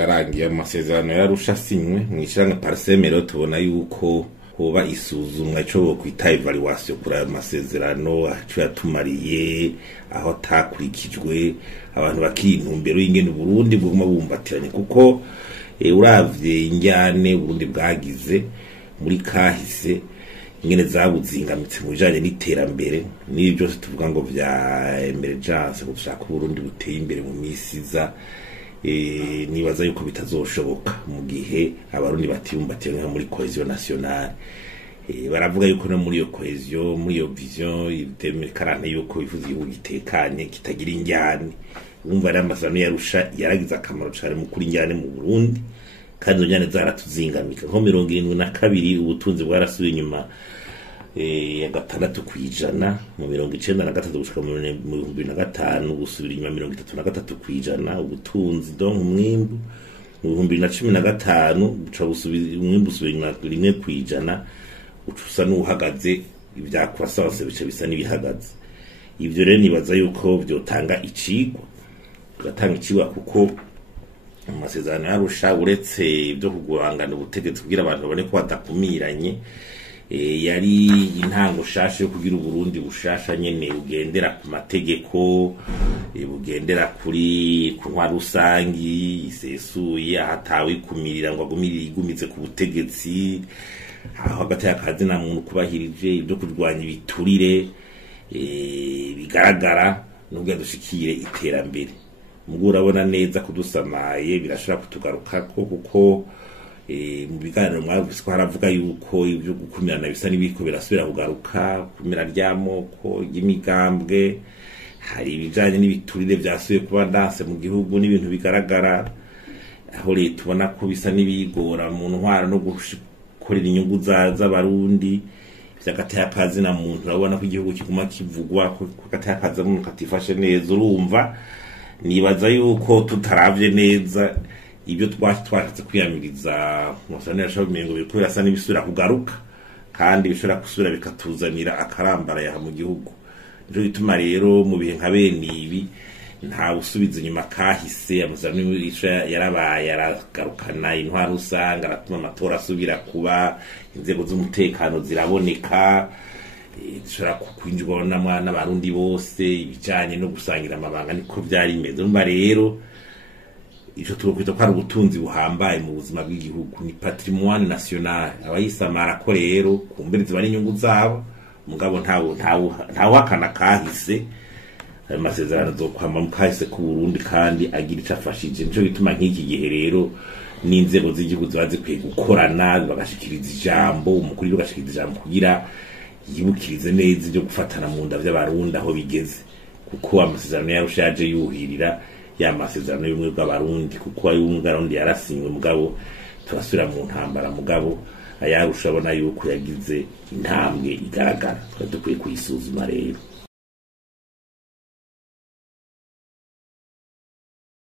birarangiye amasezerano yarusha sinywe mwishiranga parsemero tubona yuko hoba isuzumwa cyo kwita evaluation kuri ayo masezerano aco yatumariye aho takurikijwe abantu bakintumbero y'ingene Burundi buguma bumbatiranye kuko uravye injyane Burundi bwagize muri kahise ingene zabuzingamitse mu bijanye n'iterambere n'ibyo byose tuvuga ngo vya emergence gushaka Burundi buteye imbere mu misiza nibaza yuko bitazoshoboka mu gihe abarundi batiyumbatira nka muri cohesion nationale baravuga yuko no muri yo cohesion muri yo vision itemekarane yuko bivuze igihugu gitekanye kitagira injyane umva n'amasano yarusha yaragize akamaro cyane mu kuri injyane mu Burundi kandi njyane zaratuzingamika nko 72 ubutunzi bwarasubiye inyuma ya 6% mu 1993 gushika mu 2005 gusubira inyuma 33% ubutunzi donc umwimbu mu 2015 buca busubira umwimbu usubira 1% ucusa n'uhagaze ibyakwasase bice bisa n'ibihagaze ivyo rero nibaza yuko byotanga icigwa gatanga icigwa kuko amasezerano yarusha uretse ibyo kugurangana ubutegetsi kugira abantu babone ko batakumiranye yari intango shashe yo kugira Burundi bushasha nyene ugendera ku mategeko bugendera kuri kuntwa rusangi isesuye hatawe kumirira ngo agumirire igumize ku butegetsi aho hagati y'akazi na muntu kubahirije ibyo kurwanya ibiturire bigaragara nubwo dushikire iterambere mugo urabona neza kudusamaye birashobora kutugaruka kuko mu biganiro mwavise ko haravuga yuko ibyo gukumirana bisa n'ibiko birasubira kugaruka kumira ry'amoko y'imigambwe hari ibijanye n'ibiturire byasubiye kuba danse mu gihugu n'ibintu bigaragara aho leta tubona ko bisa n'ibigora mu ntwara no gukorera inyungu z'abarundi by'agataya kazi na muntu urabona ko igihugu kiguma kivugwa ko gataya kazi mu katifashe neza urumva nibaza yuko tutaravye neza ibyo twashatse kwiyamiriza musana yashoboye ngo bikora asa n'ibisura kugaruka kandi bishobora kusura bikatuzanira akarambara ya mu gihugu ryo bituma rero mu bihe nka bene ibi nta usubiza inyuma kahise amusana yarabaye yaragarukana intwaro usanga aratuma amatora asubira kuba inzego z'umutekano ziraboneka zishobora kwinjirwa n'abarundi bose ibijanye no gusangira amabanga niko byari imeze urumva rero ico tukwita ko ari ubutunzi buhambaye mu buzima bw'igihugu ni patrimoine national abayisamara ko rero kumbereza bari inyungu zabo mugabo ntawo hakana kahise ayo masezerano zokwama mu kahise ku Burundi kandi agira icafashije nico bituma nk'iki gihe rero n'inzego z'igihugu ziba zikwiye gukorana bagashikiriza ijambo umukuru bagashikiriza ijambo kugira yibukirize neza ibyo gufatana mu nda by'abarundi aho bigeze kuko amasezerano yarushaje yuhirira ya masezerano y'ubumwe bw'abarundi kuko ay'umwarundi yarasinywe mugabo turasubira mu ntambara mugabo ayarusha abona yuko yagize intambwe igaragara twari dukwiye kuyisuzuma rero